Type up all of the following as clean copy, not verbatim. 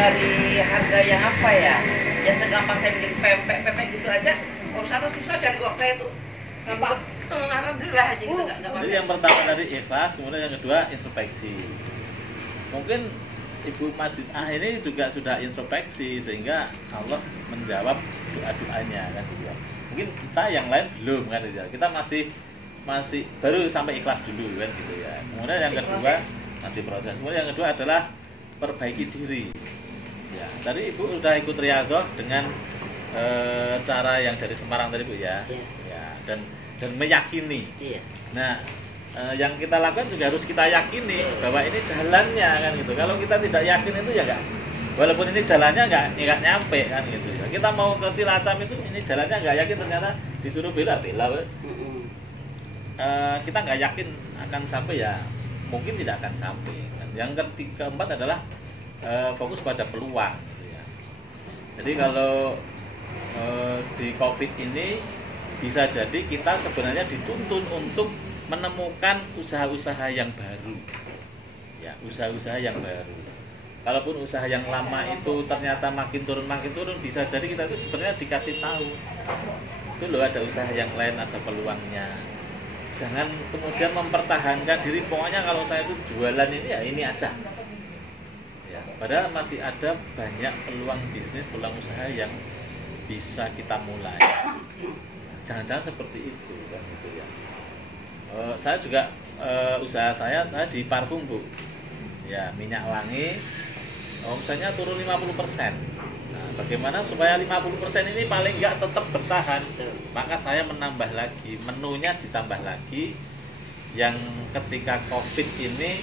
dari harga yang apa ya? Ya segampang saya bikin pempek gitu aja. Urusannya susah cari uang saya tuh. Gampang. Alhamdulillah aja gitu nggak apa-apa. Jadi yang pertama dari ikhlas, kemudian yang kedua introspeksi. Mungkin Ibu Masjid A ini juga sudah introspeksi sehingga Allah menjawab doa-doanya kan gitu ya. Mungkin kita yang lain belum kan gitu ya. Kita masih baru sampai ikhlas dulu kan gitu ya. Kemudian yang kedua masih proses. Kemudian yang kedua adalah perbaiki diri. Ya, tadi Ibu sudah ikut riyadhah dengan cara yang dari Semarang tadi Bu ya. Ya, dan meyakini. Iya. Nah, yang kita lakukan juga harus kita yakini bahwa ini jalannya kan gitu. Kalau kita tidak yakin itu ya enggak. Walaupun ini jalannya enggak nyampe kan gitu ya. Kita mau ke Cilacap itu ini jalannya enggak yakin, ternyata disuruh bela. Kita nggak yakin akan sampai ya mungkin tidak akan sampai. Yang keempat adalah fokus pada peluang gitu ya. Jadi kalau di COVID ini bisa jadi kita sebenarnya dituntun untuk menemukan usaha-usaha yang baru ya, usaha-usaha yang baru. Kalaupun usaha yang lama itu ternyata makin turun bisa jadi kita itu sebenarnya dikasih tahu itu loh ada usaha yang lain, ada peluangnya. Jangan kemudian mempertahankan diri, pokoknya kalau saya itu jualan ini ya ini aja ya, padahal masih ada banyak peluang bisnis, peluang usaha yang bisa kita mulai. Jangan-jangan seperti itu kan gitu ya. Saya juga usaha saya di parfum Bu ya, minyak wangi omsetnya turun 50%. Nah, bagaimana supaya 50% ini paling enggak tetap bertahan? Maka saya menambah lagi, menunya ditambah lagi yang ketika COVID ini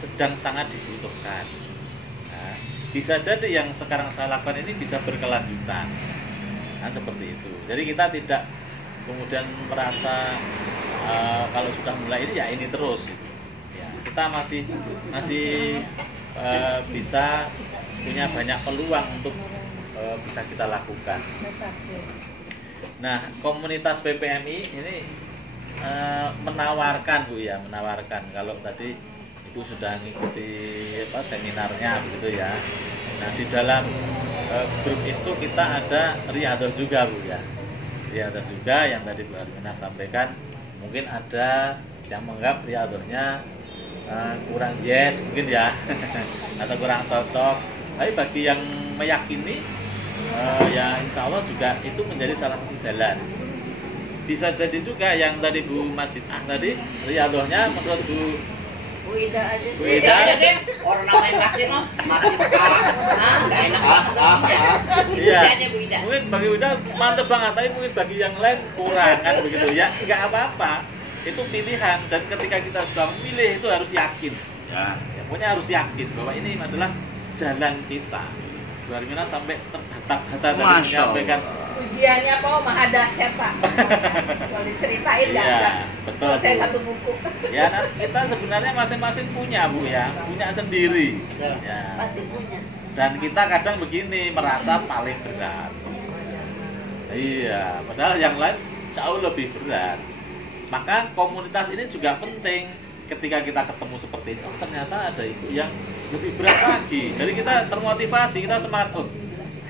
sedang sangat dibutuhkan. Nah, bisa jadi yang sekarang saya lakukan ini bisa berkelanjutan. Nah, seperti itu. Jadi kita tidak kemudian merasa kalau sudah mulai ini ya ini terus. Ya, kita masih bisa punya banyak peluang untuk bisa kita lakukan. Nah, komunitas PPMI ini menawarkan Bu ya, menawarkan kalau tadi Ibu sudah mengikuti seminarnya begitu ya. Nah, di dalam grup itu kita ada riyadhah juga Bu ya. Riyadhah juga yang tadi Bu Armina sampaikan, mungkin ada yang menganggap riyadhahnya kurang yes mungkin ya atau kurang cocok. Tapi bagi yang meyakini ya insya Allah juga itu menjadi salah satu jalan. Bisa jadi juga yang tadi Bu Masjid A tadi riyadhahnya menurut Bu Ida aja sih. Bu Ida aja deh. Orang namanya Masjid mah Masjid nggak enak banget ya. Iya. Mungkin bagi Bu Ida mantep banget, tapi mungkin bagi yang lain kurang kan begitu ya. Nggak apa-apa. Itu pilihan, dan ketika kita sudah memilih itu harus yakin. Ya, pokoknya harus yakin bahwa ini adalah jalan kita. Bu Armina sampai terbata-bata tadi menyampaikan ujiannya apa maha dahsyat Pak. Kalau diceritain ya, betul. Saya satu buku. Ya, nah, kita sebenarnya masing-masing punya Bu ya, punya sendiri. Ya. Pasti punya. Dan kita kadang begini merasa paling berat. Iya, padahal yang lain jauh lebih berat. Maka komunitas ini juga penting. Ketika kita ketemu seperti ini, oh ternyata ada ibu yang lebih berat lagi. Jadi kita termotivasi, kita semangat. Oh,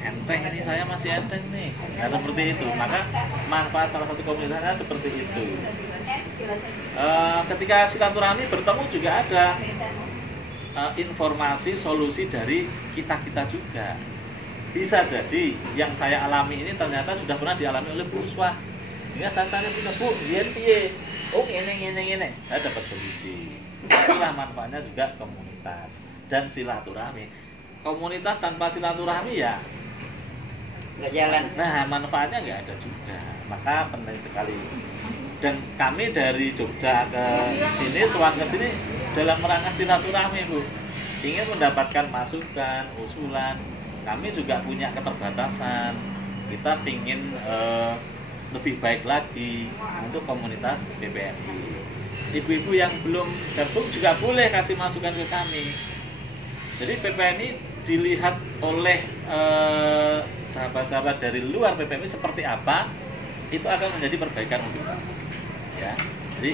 enteng ini, saya masih enteng nih. Nah seperti itu. Maka manfaat salah satu komunitasnya seperti itu. Ketika silaturahmi bertemu juga ada informasi, solusi dari kita-kita juga. Bisa jadi yang saya alami ini ternyata sudah pernah dialami oleh Bu Uswah. Sehingga saya tanya Bu, piye? Oh ini, saya dapat solusi. Itulah manfaatnya juga komunitas dan silaturahmi. Komunitas tanpa silaturahmi ya nggak jalan. Nah, manfaatnya nggak ada juga. Maka penting sekali. Dan kami dari Jogja ke sini, Suwan ke sini dalam rangka silaturahmi Bu. Ingin mendapatkan masukan, usulan. Kami juga punya keterbatasan. Kita ingin lebih baik lagi untuk komunitas PPMI. Ibu-ibu yang belum gabung juga boleh kasih masukan ke kami. Jadi PPMI dilihat oleh sahabat-sahabat dari luar PPMI seperti apa, itu akan menjadi perbaikan untuk kami. Ya, jadi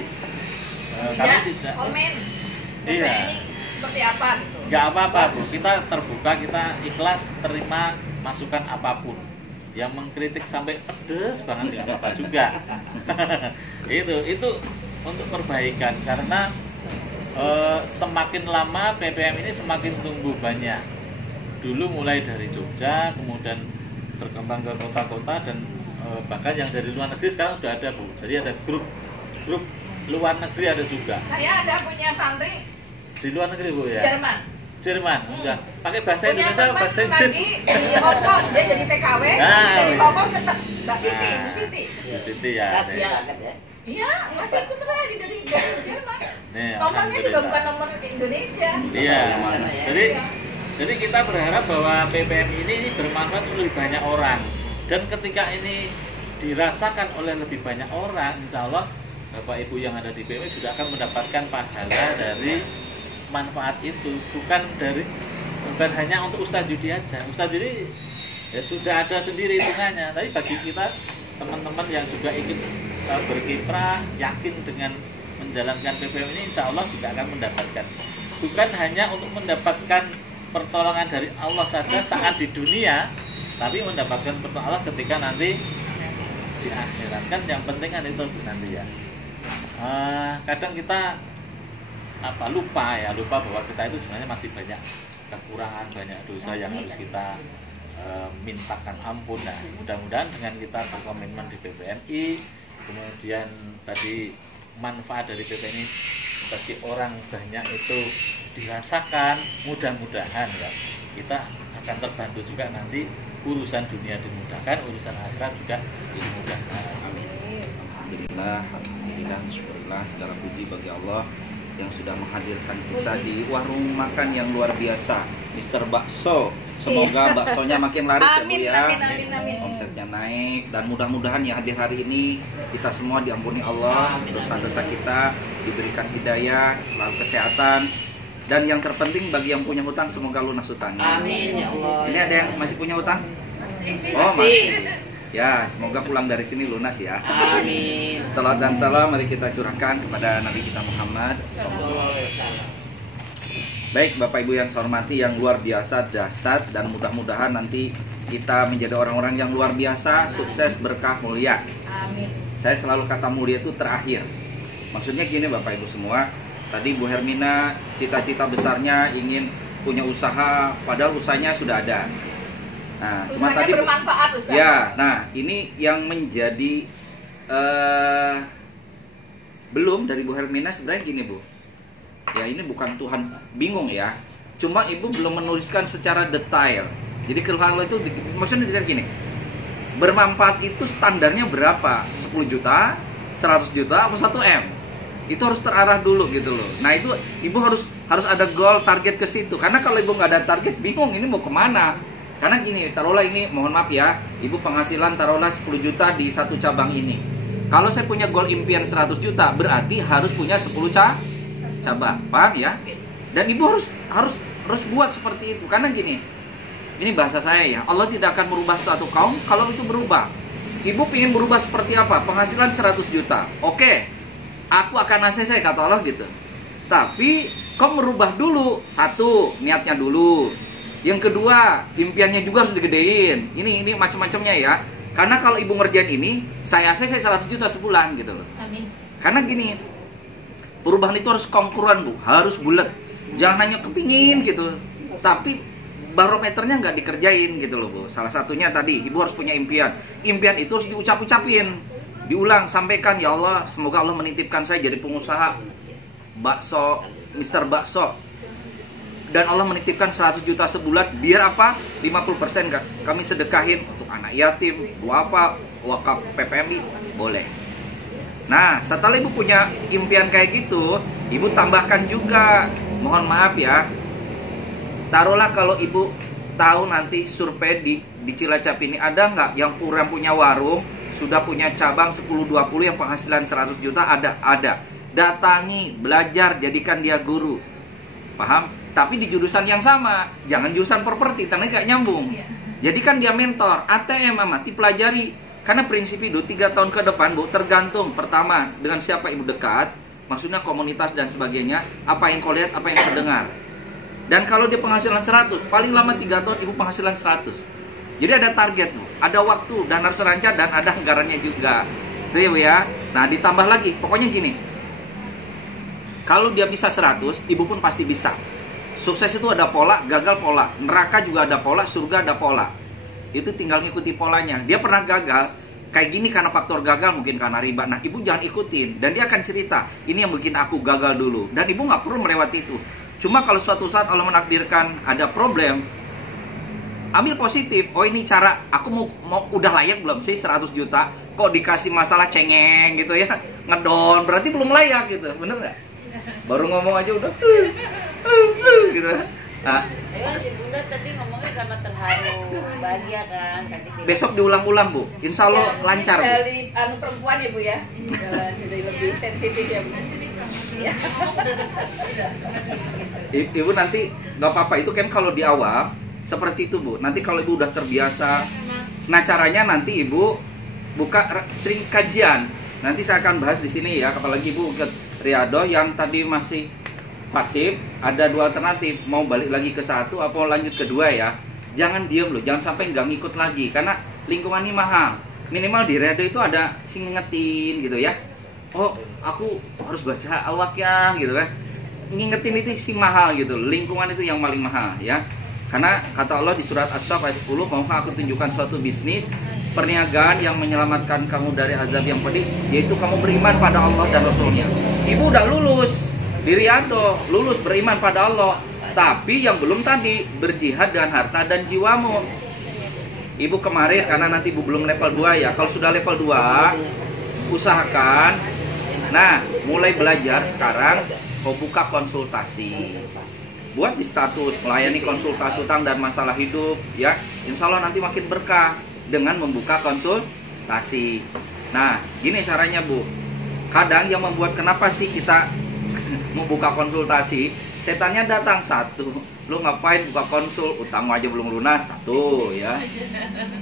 kami tidak komen iya. PPMI seperti apa gitu. nggak apa-apa Bu, kita terbuka, kita ikhlas terima masukan apapun. Yang mengkritik sampai pedes banget nggak apa-apa juga. itu untuk perbaikan, karena semakin lama PPM ini semakin tumbuh banyak. Dulu mulai dari Jogja, kemudian berkembang ke kota-kota, dan bahkan yang dari luar negeri sekarang sudah ada Bu. Jadi ada grup luar negeri ada juga. Saya ada punya santri Di luar negeri Bu ya? Jerman. Enggak. Pakai bahasa Punya Indonesia, teman bahasa Inggris. lagi di Hongkong, dia jadi TKW, Nah, jadi iya. Hongkong tetap Mbak Siti, Nah. Bu Siti. Bu Siti ya. Iya, kan ya. Iya, masih ikut lagi dari Jerman. Nih, Nomornya juga alhamdulillah. bukan nomor Indonesia. Iya. Mana ya? Jadi kita berharap bahwa PPM ini bermanfaat untuk lebih banyak orang, dan ketika ini dirasakan oleh lebih banyak orang, insya Allah Bapak Ibu yang ada di PPM sudah akan mendapatkan pahala dari manfaat itu, bukan hanya untuk Ustadz Judi aja. Ustadz Judi ya sudah ada sendiri hitungannya, tapi bagi kita teman-teman yang juga ikut berkiprah, yakin dengan menjalankan PPM ini, insya Allah juga akan mendapatkan, bukan hanya untuk mendapatkan pertolongan dari Allah saja saat di dunia, tapi mendapatkan pertolongan Allah ketika nanti di akhirat. Kan yang penting kan itu nanti ya. Kadang kita lupa bahwa kita itu sebenarnya masih banyak kekurangan, banyak dosa yang harus kita mintakan ampun. Nah, mudah-mudahan dengan kita berkomitmen di PPMI, kemudian tadi manfaat dari PPM ini bagi orang banyak itu dirasakan, mudah-mudahan ya kita akan terbantu juga nanti urusan dunia dimudahkan, urusan akhirat juga dimudahkan. Amin. Alhamdulillah, syukurlah, segala puji bagi Allah yang sudah menghadirkan kita di warung makan yang luar biasa, Mr. Bakso. Semoga baksonya makin laris ya Bu Amin, ya. amin. Omsetnya naik, dan mudah-mudahan ya hadir hari ini kita semua diampuni Allah, dosa-dosa kita diberikan hidayah, selalu kesehatan, dan yang terpenting bagi yang punya hutang semoga lunas hutangnya. Amin ya Allah. Ini ada yang masih punya hutang? Oh, Masih. masih. Ya, semoga pulang dari sini lunas ya. Amin. Salawat dan salam mari kita curahkan kepada Nabi kita Muhammad. Sallallahu alaihi wasallam. Baik Bapak Ibu yang saya hormati, yang luar biasa dahsyat, dan mudah-mudahan nanti kita menjadi orang-orang yang luar biasa, sukses, berkah, mulia. Amin. Saya selalu kata mulia itu terakhir. Maksudnya gini Bapak Ibu semua, tadi Bu Hermina cita-cita besarnya ingin punya usaha, padahal usahanya sudah ada. Nah, cuma Usahanya tadi bermanfaat, Ustaz. ya, nah ini yang menjadi belum dari Bu Hermina sebenarnya gini Bu. Ya ini bukan Tuhan bingung ya. Cuma Ibu belum menuliskan secara detail. Jadi keluhan itu maksudnya detail gini. Bermanfaat itu standarnya berapa? 10 juta, 100 juta, apa 1 M? Itu harus terarah dulu gitu loh. Nah itu Ibu harus ada goal, target ke situ. Karena kalau Ibu nggak ada target, bingung ini mau kemana. Karena gini, taruhlah ini, mohon maaf ya, Ibu penghasilan taruhlah 10 juta di satu cabang ini. Kalau saya punya goal impian 100 juta, berarti harus punya 10 cabang, paham ya? Dan Ibu harus buat seperti itu. Karena gini, ini bahasa saya ya, Allah tidak akan merubah suatu kaum kalau itu berubah. Ibu ingin berubah seperti apa? Penghasilan 100 juta. Oke, aku akan ACC kata Allah gitu. Tapi kau merubah dulu. Satu, niatnya dulu. Yang kedua, impiannya juga harus digedein. Ini macam-macamnya ya. Karena kalau Ibu ngerjain ini, saya ACC 100 juta sebulan gitu loh. Amin. Karena gini, perubahan itu harus kongruan Bu, harus bulat. Jangan hanya kepingin gitu, tapi barometernya nggak dikerjain gitu loh Bu. Salah satunya tadi, Ibu harus punya impian. Impian itu harus diucap-ucapin, diulang, sampaikan, ya Allah, semoga Allah menitipkan saya jadi pengusaha bakso, Mr. Bakso. Dan Allah menitipkan 100 juta sebulan, biar apa? 50% kami sedekahin untuk anak yatim, wakaf PPMI, boleh. Nah, setelah Ibu punya impian kayak gitu, Ibu tambahkan juga, mohon maaf ya, taruhlah kalau Ibu tahu nanti survei di Cilacap ini ada nggak yang punya warung, sudah punya cabang 10-20 yang penghasilan 100 juta, ada. Datangi, belajar, jadikan dia guru. Paham? Tapi di jurusan yang sama, jangan jurusan properti, karena nggak nyambung. Jadikan dia mentor, ATM amati, pelajari. Karena prinsip hidup 3 tahun ke depan Bu, tergantung pertama dengan siapa Ibu dekat, maksudnya komunitas dan sebagainya, apa yang kau lihat, apa yang kau dengar. Dan kalau dia penghasilan 100, paling lama 3 tahun ibu penghasilan 100. Jadi ada target Bu, ada waktu dan harus rancang dan ada anggarannya juga. Itu ya Bu ya. Nah ditambah lagi, pokoknya gini. Kalau dia bisa 100, ibu pun pasti bisa. Sukses itu ada pola, gagal pola. Neraka juga ada pola, surga ada pola. Itu tinggal ngikuti polanya. Dia pernah gagal, kayak gini karena faktor gagal, mungkin karena riba. Nah ibu jangan ikutin. Dan dia akan cerita, ini yang bikin aku gagal dulu. Dan ibu nggak perlu melewati itu. Cuma kalau suatu saat Allah menakdirkan ada problem, ambil positif. Oh ini cara, aku mau udah layak belum sih 100 juta? Kok dikasih masalah cengeng gitu ya, ngedon, berarti belum layak gitu, bener nggak? Baru ngomong aja udah gitu. Nah, Si Bunda tadi ngomongnya karena terharu, bahagia kan. besok diulang-ulang Bu, insya Allah lancar Bu. Dari perempuan ya Bu ya, jadi lebih sensitif ya Bu. Ya. Ibu nanti nggak apa-apa, itu kan kalau di awal seperti itu Bu. Nanti kalau ibu udah terbiasa, nah caranya nanti ibu buka sering kajian. Nanti saya akan bahas di sini ya, apalagi ibu ke Riyadhah yang tadi masih pasif, ada 2 alternatif, mau balik lagi ke 1 atau lanjut ke 2 ya. Jangan diem loh, jangan sampai nggak ngikut lagi karena lingkungan ini mahal. Minimal di Riyadhah itu ada sing ngingetin gitu ya. Oh, aku harus baca Al-Waqiah gitu kan. Ngingetin itu sing mahal gitu. Lingkungan itu yang paling mahal ya. Karena kata Allah di surat As-Saff ayat 10, maukah aku tunjukkan suatu bisnis perniagaan yang menyelamatkan kamu dari azab yang pedih, yaitu kamu beriman pada Allah dan Rasulnya. Ibu udah lulus di Riyadhah, lulus beriman pada Allah, tapi yang belum tadi berjihad dengan harta dan jiwamu. Ibu kemarin karena nanti ibu belum level 2 ya. Kalau sudah level 2, usahakan. Nah, mulai belajar sekarang kau buka konsultasi. Buat di status melayani konsultasi utang dan masalah hidup ya. Insya Allah nanti makin berkah dengan membuka konsultasi. Nah, gini caranya Bu. Kadang yang membuat kenapa sih kita membuka konsultasi, setannya datang 1. Lu ngapain buka konsul, utang aja belum lunas 1 ya.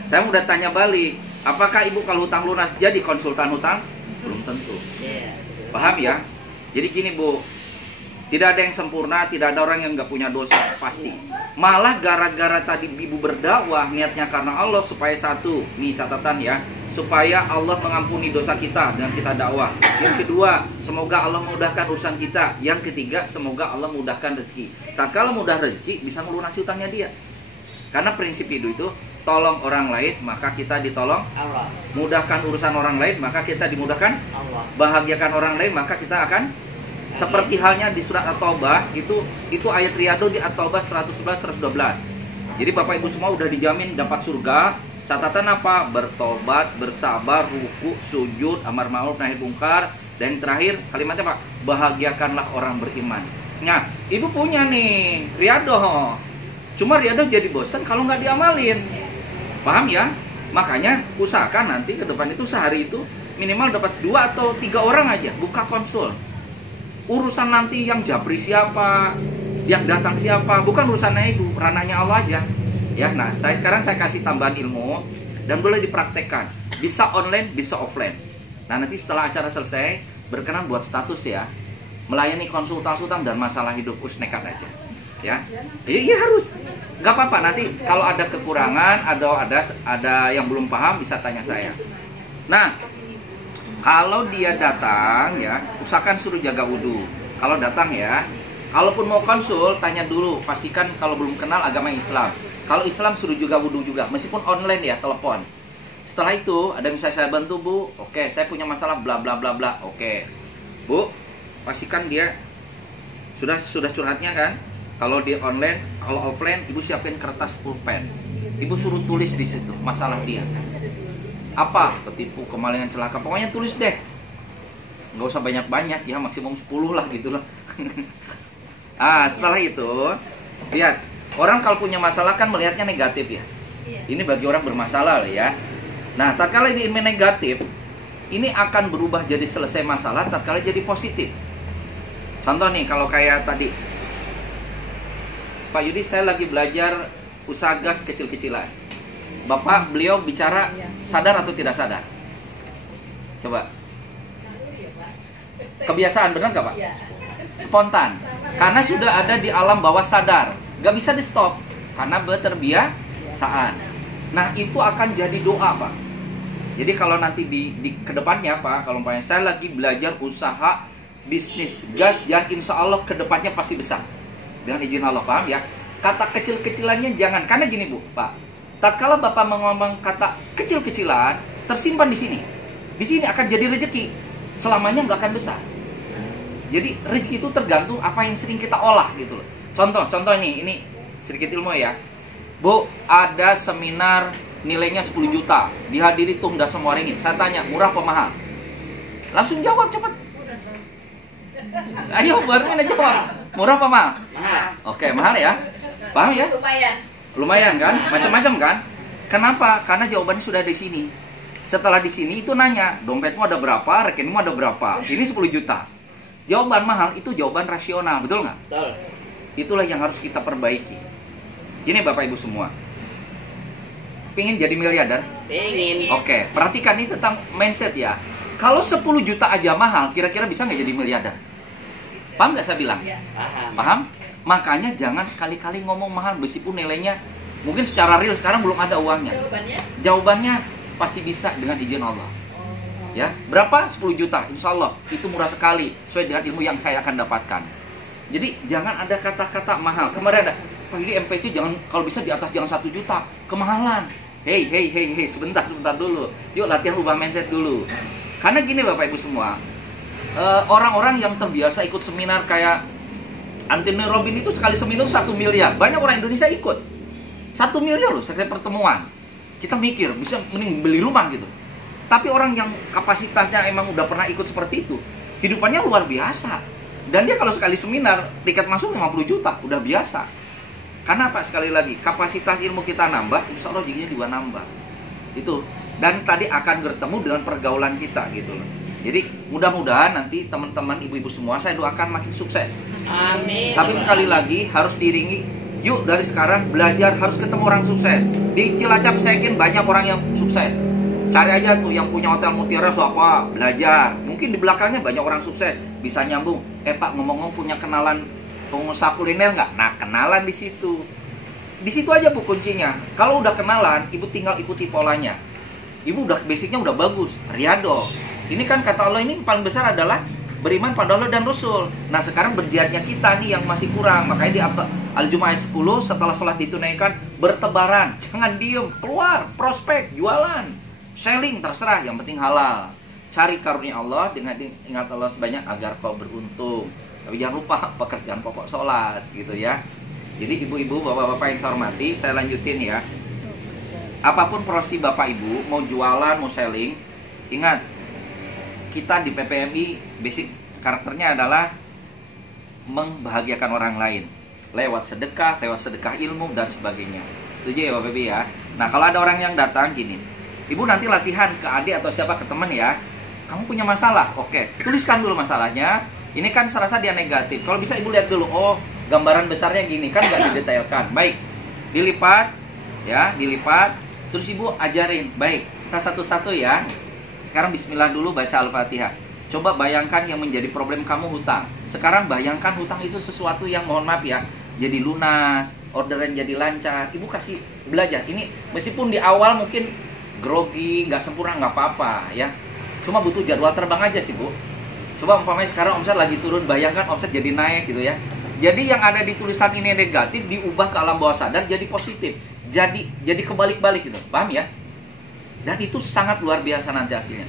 Saya udah tanya balik, apakah ibu kalau hutang lunas jadi konsultan hutang? Belum tentu. Paham ya? Jadi gini Bu, tidak ada yang sempurna, tidak ada orang yang nggak punya dosa, pasti. Malah gara-gara tadi ibu berdakwah, niatnya karena Allah supaya 1, nih catatan ya, supaya Allah mengampuni dosa kita dengan kita dakwah. Yang kedua, semoga Allah memudahkan urusan kita. Yang ketiga, semoga Allah memudahkan rezeki. Tatkala mudah rezeki, bisa melunasi utangnya dia. Karena prinsip hidup itu, tolong orang lain, maka kita ditolong Allah. Mudahkan urusan orang lain, maka kita dimudahkan Allah. Bahagiakan orang lain, maka kita akan seperti halnya di surat At-Taubah, itu ayat Riyadhah di At-Taubah 111 112. Jadi Bapak Ibu semua udah dijamin dapat surga. Catatan apa? Bertobat, bersabar, ruku, sujud, amar ma'ruf nahi mungkar, dan yang terakhir kalimatnya Pak, bahagiakanlah orang beriman. Nah, Ibu punya nih Riyadhah. Cuma Riyadhah jadi bosan kalau nggak diamalin. Paham ya? Makanya usahakan nanti ke depan itu sehari itu minimal dapat 2 atau 3 orang aja buka konsul. Urusan nanti yang japri siapa, yang datang siapa, bukan urusannya Ibu, ranahnya Allah aja. Ya, nah, sekarang saya kasih tambahan ilmu dan boleh dipraktekkan. Bisa online, bisa offline. Nah, nanti setelah acara selesai, berkenan buat status ya. Melayani konsultasi utang dan masalah hidup, nekat aja. Ya. Iya harus. Nggak apa-apa, nanti kalau ada kekurangan, ada yang belum paham bisa tanya saya. Nah, kalau dia datang ya, usahakan suruh jaga wudhu. Kalau datang ya, kalaupun mau konsul, tanya dulu. Pastikan kalau belum kenal agama Islam. Kalau Islam suruh juga wudhu juga, meskipun online ya, telepon. Setelah itu, ada yang bisa saya bantu Bu? Oke, saya punya masalah bla bla bla bla. Oke, Bu, pastikan dia sudah curhatnya kan? Kalau dia online, kalau offline, Ibu siapin kertas pulpen. Ibu suruh tulis di situ masalah dia. Apa? Ketipu, kemalingan, celaka. Pokoknya tulis deh. Nggak usah banyak-banyak ya, maksimum 10 lah gitu lah. Setelah itu, lihat. Orang kalau punya masalah kan melihatnya negatif ya. Ini bagi orang bermasalah lah ya. Nah, tatkala ini negatif, ini akan berubah jadi selesai masalah, tatkala jadi positif. Contoh nih, kalau kayak tadi. Pak Yudi, saya lagi belajar usaha gas kecil-kecilan. Bapak, beliau bicara sadar atau tidak sadar? Coba. Kebiasaan, benar nggak Pak? Spontan. Karena sudah ada di alam bawah sadar, nggak bisa di stop karena keterbiasaan. Nah itu akan jadi doa Pak. Jadi kalau nanti di kedepannya Pak, kalau umpamanya saya lagi belajar usaha bisnis gas, yang insya Allah kedepannya pasti besar dengan izin Allah, paham ya? Kata kecil-kecilannya jangan, karena gini Bu, Pak. Tatkala Bapak ngomong kata kecil-kecilan, tersimpan di sini. Di sini akan jadi rezeki, selamanya nggak akan besar. Jadi rezeki itu tergantung apa yang sering kita olah gitu loh. Contoh ini sedikit ilmu ya. Bu, ada seminar nilainya 10 juta, dihadiri Tumda semua ringin. Saya tanya, murah apa mahal? Langsung jawab cepat. Ayo, baru aja jawab. Murah apa mahal? Mahal. Oke, mahal ya. Paham ya? Lumayan kan? Macam-macam kan? Kenapa? Karena jawabannya sudah di sini. Setelah di sini itu nanya, dompetmu ada berapa, rekeningmu ada berapa? Ini 10 juta. Jawaban mahal itu jawaban rasional, betul nggak? Betul. Itulah yang harus kita perbaiki. Gini Bapak Ibu semua. Pingin jadi miliarder? Pengen. Oke, perhatikan ini tentang mindset ya. Kalau 10 juta aja mahal, kira-kira bisa nggak jadi miliarder? Paham nggak saya bilang? Paham. Paham? Makanya jangan sekali-kali ngomong mahal meskipun nilainya mungkin secara real sekarang belum ada uangnya. Jawabannya pasti bisa dengan izin Allah. Ya, berapa? 10 juta. Insya Allah itu murah sekali sesuai dengan ilmu yang saya akan dapatkan. Jadi jangan ada kata-kata mahal. Kemarin ada, Pak ini MPC jangan, kalau bisa di atas jangan 1 juta, kemahalan. Hey, sebentar dulu. Yuk latihan ubah mindset dulu. Karena gini Bapak Ibu semua, orang-orang yang terbiasa ikut seminar kayak Anthony Robbins itu sekali seminar 1 miliar. Banyak orang Indonesia ikut. 1 miliar loh sekali pertemuan. Kita mikir bisa mending beli rumah gitu. Tapi orang yang kapasitasnya emang udah pernah ikut seperti itu, hidupannya luar biasa. Dan dia kalau sekali seminar tiket masuk 50 juta, udah biasa. Karena apa? Sekali lagi, kapasitas ilmu kita nambah, insya Allah rezekinya juga nambah. Itu. Dan tadi akan bertemu dengan pergaulan kita gitu loh. Jadi mudah-mudahan nanti teman-teman ibu-ibu semua saya doakan makin sukses. Amin. Tapi sekali lagi harus diiringi, yuk dari sekarang belajar harus ketemu orang sukses. Di Cilacap saya yakin banyak orang yang sukses. Cari aja tuh yang punya hotel Mutiara siapa, belajar. Mungkin di belakangnya banyak orang sukses, bisa nyambung. Pak ngomong-ngomong punya kenalan pengusaha kuliner nggak? Nah kenalan di situ. Di situ aja Bu kuncinya. Kalau udah kenalan, ibu tinggal ikuti polanya. Ibu udah basicnya udah bagus, riado. Ini kan kata Allah ini paling besar adalah beriman pada Allah dan Rasul. Nah sekarang berjihadnya kita nih yang masih kurang. Makanya di Al-Jumu'ah 10 setelah sholat ditunaikan bertebaran. Jangan diem, keluar, prospek, jualan, selling, terserah, yang penting halal. Cari karunia Allah dengan ingat Allah sebanyak agar kau beruntung. Tapi jangan lupa pekerjaan pokok sholat gitu ya. Jadi ibu-ibu, bapak-bapak yang saya hormati, saya lanjutin ya. Apapun profesi bapak ibu, mau jualan, mau selling, ingat kita di PPMI basic karakternya adalah membahagiakan orang lain lewat sedekah ilmu dan sebagainya. Setuju ya Bapak Ibu ya? Nah kalau ada orang yang datang gini, ibu nanti latihan ke adik atau siapa ke teman ya, kamu punya masalah, oke, tuliskan dulu masalahnya. Ini kan serasa dia negatif. Kalau bisa ibu lihat dulu, oh gambaran besarnya gini, kan nggak didetailkan. Baik, dilipat ya, terus ibu ajarin. Baik, kita satu-satu ya. Sekarang bismillah dulu baca Al-Fatihah. Coba bayangkan yang menjadi problem kamu hutang. Sekarang bayangkan hutang itu sesuatu yang mohon maaf ya, jadi lunas, orderan jadi lancar. Ibu kasih belajar. Ini meskipun di awal mungkin grogi, nggak sempurna, nggak apa-apa ya. Cuma butuh jadwal terbang aja sih Bu. Coba umpamanya sekarang omset lagi turun, bayangkan omset jadi naik gitu ya. Jadi yang ada di tulisan ini negatif diubah ke alam bawah sadar jadi positif. Jadi kebalik-balik gitu. Paham ya? Dan itu sangat luar biasa nanti hasilnya.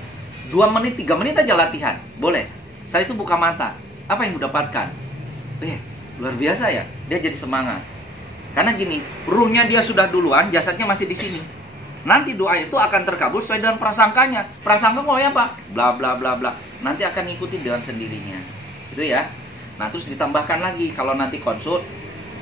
2 menit, 3 menit aja latihan. Boleh. Setelah itu buka mata. Apa yang ibu dapatkan? Luar biasa ya. Dia jadi semangat. Karena gini, ruhnya dia sudah duluan, jasadnya masih di sini. Nanti doa itu akan terkabul sesuai dengan prasangkanya. Prasangka mulai apa? Bla bla bla bla. Nanti akan ngikutin dengan sendirinya. Itu ya. Nah, terus ditambahkan lagi kalau nanti konsul,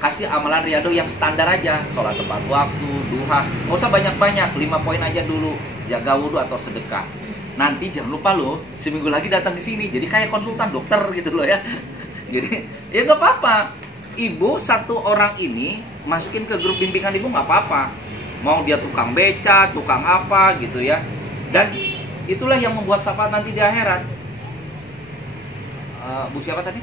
kasih amalan riyado yang standar aja. Sholat tepat waktu, duha. Nggak usah banyak-banyak, 5 poin aja dulu. Jaga wudhu atau sedekah. Nanti jangan lupa loh, seminggu lagi datang ke sini. Jadi kayak konsultan dokter gitu loh ya. Jadi ya nggak apa-apa. Ibu satu orang ini masukin ke grup bimbingan ibu nggak apa-apa. Mau dia tukang beca, tukang apa gitu ya. Dan itulah yang membuat syafaat nanti di akhirat. Bu siapa tadi?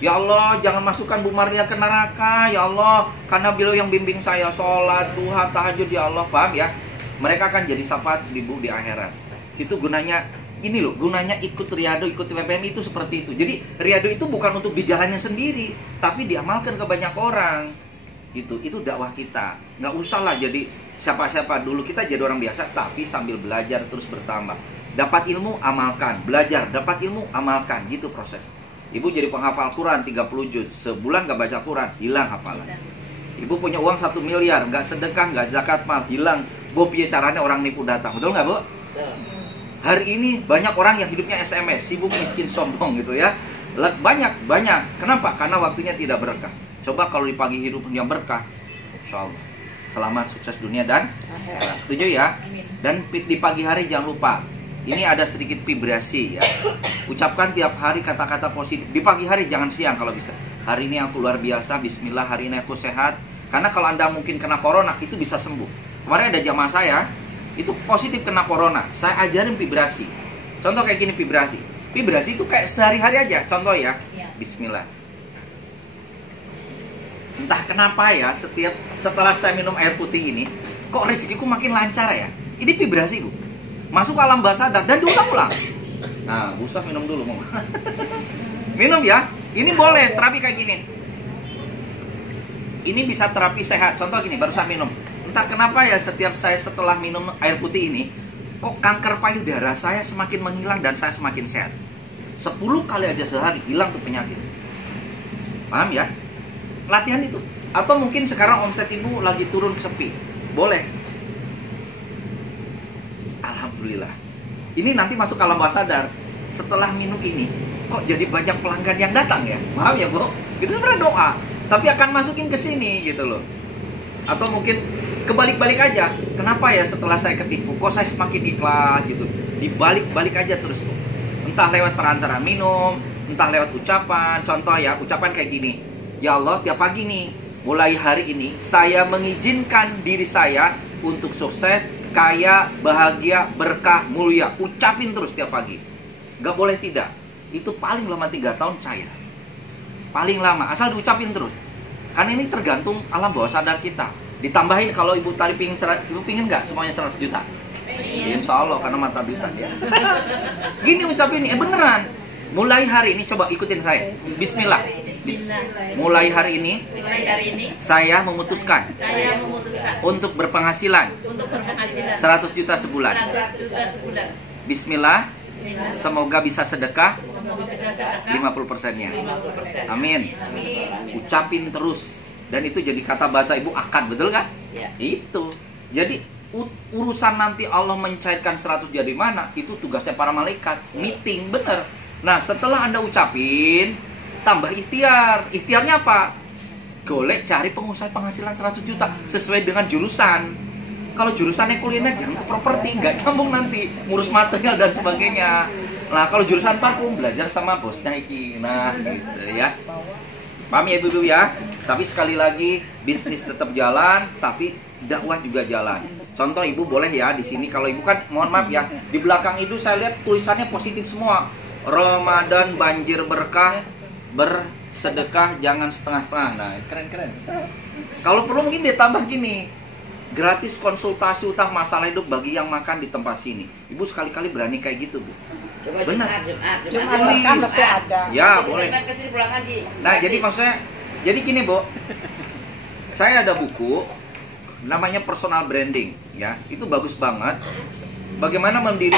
Ya Allah, jangan masukkan Bu Maria ke neraka, ya Allah, karena beliau yang bimbing saya sholat, duha, tahajud, ya Allah. Paham ya? Mereka akan jadi syafaat Ibu di akhirat. Itu gunanya, ini loh, gunanya ikut Riyado, ikut PPMI itu seperti itu. Jadi Riyado itu bukan untuk dijalannya sendiri, tapi diamalkan ke banyak orang. Itu dakwah kita. Nggak usah lah jadi siapa-siapa dulu, kita jadi orang biasa, tapi sambil belajar terus bertambah. Dapat ilmu, amalkan. Belajar, dapat ilmu, amalkan. Gitu proses. Ibu jadi penghafal Quran 30 juz, sebulan nggak baca Quran, hilang hafalan. Ibu punya uang 1 miliar, nggak sedekah, nggak zakat mal, hilang. Bu, piye caranya orang nipu datang, betul nggak Bu? Hari ini banyak orang yang hidupnya SMS, sibuk miskin sombong gitu ya. Banyak. Kenapa? Karena waktunya tidak berkah. Coba kalau di pagi hidup yang berkah, insya Allah selamat, sukses dunia dan akhirat. Setuju ya? Dan di pagi hari jangan lupa, ini ada sedikit vibrasi ya. Ucapkan tiap hari kata-kata positif. Di pagi hari, jangan siang kalau bisa. Hari ini aku luar biasa, bismillah, hari ini aku sehat. Karena kalau Anda mungkin kena corona, itu bisa sembuh. Kemarin ada jamaah saya, itu positif kena corona. Saya ajarin vibrasi. Contoh kayak gini vibrasi. Vibrasi itu kayak sehari-hari aja. Contoh ya, bismillah. Entah kenapa ya, setelah saya minum air putih ini, kok rezekiku makin lancar ya. Ini vibrasi Bu. Masuk ke alam bawah sadar dan diulang-ulang. Nah, Bu Ustaz minum dulu mau. Minum ya. Ini boleh terapi kayak gini. Ini bisa terapi sehat. Contoh gini, baru saya minum. Entah kenapa ya setiap saya setelah minum air putih ini, kok kanker payudara saya semakin menghilang dan saya semakin sehat. 10 kali aja sehari hilang tuh penyakit. Paham ya? Latihan itu. Atau mungkin sekarang omset Ibu lagi turun sepi. Boleh. Alhamdulillah. Ini nanti masuk ke alam bawah sadar. Setelah minum ini, kok jadi banyak pelanggan yang datang ya? Paham ya Bu? Itu sebenarnya doa, tapi akan masukin ke sini gitu loh. Atau mungkin kebalik-balik aja. Kenapa ya setelah saya ketipu, kok saya semakin ikhlas gitu? Dibalik-balik aja terus Bu. Entah lewat perantara minum, entah lewat ucapan. Contoh ya, ucapan kayak gini. Ya Allah, tiap pagi nih, mulai hari ini saya mengizinkan diri saya untuk sukses, kaya, bahagia, berkah, mulia. Ucapin terus tiap pagi. Gak boleh tidak. Itu paling lama 3 tahun cair. Paling lama, asal diucapin terus. Karena ini tergantung alam bawah sadar kita. Ditambahin kalau Ibu tadi pingin, Ibu pingin nggak semuanya 100 juta? Insya Allah, karena mata duitan ya. Gini ucapin, beneran. Mulai hari ini, coba ikutin saya. Bismillah. Mulai hari ini, saya memutuskan untuk berpenghasilan 100 juta sebulan. Bismillah. Semoga bisa sedekah 50%-nya. Amin. Ucapin terus. Dan itu jadi kata bahasa Ibu akad, betul kan? Itu. Jadi urusan nanti Allah mencairkan 100 jadi mana, itu tugasnya para malaikat. Meeting, bener. Nah, setelah Anda ucapin, tambah ikhtiar. Ikhtiarnya apa? Golek cari pengusaha penghasilan 100 juta sesuai dengan jurusan. Kalau jurusannya kuliner, jangan ke properti, nggak nyambung nanti, ngurus material dan sebagainya. Nah, kalau jurusan parfum, belajar sama bosnya iki. Nah, gitu ya. Paham ya Ibu-ibu ya? Tapi sekali lagi, bisnis tetap jalan, tapi dakwah juga jalan. Contoh Ibu boleh ya di sini, kalau Ibu kan, mohon maaf ya, di belakang itu saya lihat tulisannya positif semua. Ramadan banjir berkah, bersedekah jangan setengah-setengah. Nah, keren-keren. Kalau perlu mungkin ditambah gini, gratis konsultasi utang masalah hidup bagi yang makan di tempat sini. Ibu sekali-kali berani kayak gitu Bu. Coba benar. Jumat kan mesti ada. Ya boleh. Kesini pulang lagi. Nah jadi maksudnya, jadi gini Bu, saya ada buku namanya personal branding ya, itu bagus banget. Bagaimana mendiri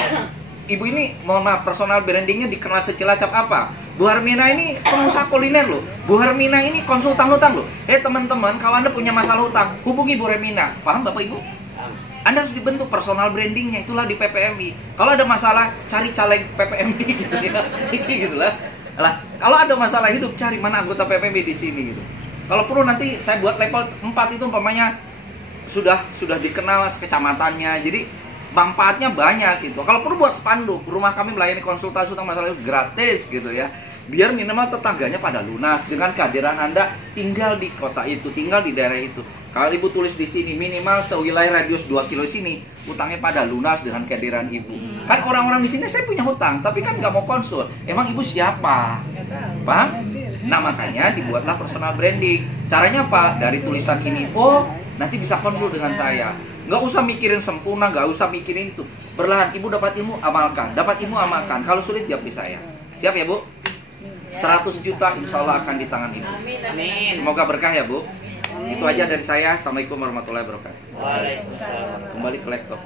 Ibu ini, mohon maaf, personal brandingnya dikenal secilacap apa? Bu Harmina ini pengusaha kuliner loh. Bu Harmina ini konsultan hutang loh. Teman-teman, kalau Anda punya masalah hutang, hubungi Bu Harmina. Paham Bapak Ibu? Anda harus dibentuk personal brandingnya, itulah di PPMI. Kalau ada masalah, cari caleg PPMI gitu ya. Gitu lah. Kalau ada masalah hidup, cari mana anggota PPMI di sini gitu. Kalau perlu nanti saya buat level 4 itu umpamanya sudah dikenal kecamatannya. Jadi manfaatnya banyak gitu. Kalau perlu buat spanduk, rumah kami melayani konsultasi tentang masalah itu gratis gitu ya. Biar minimal tetangganya pada lunas dengan kehadiran Anda tinggal di kota itu, tinggal di daerah itu. Kalau Ibu tulis di sini minimal sewilayah radius 2 kilo sini, utangnya pada lunas dengan kehadiran Ibu. Kan orang-orang di sini saya punya hutang, tapi kan nggak mau konsul. Emang Ibu siapa? Paham? Nah makanya dibuatlah personal branding. Caranya apa? Dari tulisan ini, oh nanti bisa konsul dengan saya. Nggak usah mikirin sempurna, nggak usah mikirin itu. Perlahan, ibu dapat ilmu, amalkan. Dapat ilmu, amalkan. Kalau sulit, jawab di saya. Siap ya bu? 100 juta insya Allah akan di tangan ibu. Amin. Semoga berkah ya bu. Itu aja dari saya. Assalamualaikum warahmatullahi wabarakatuh. Waalaikumsalam. Kembali ke laptop.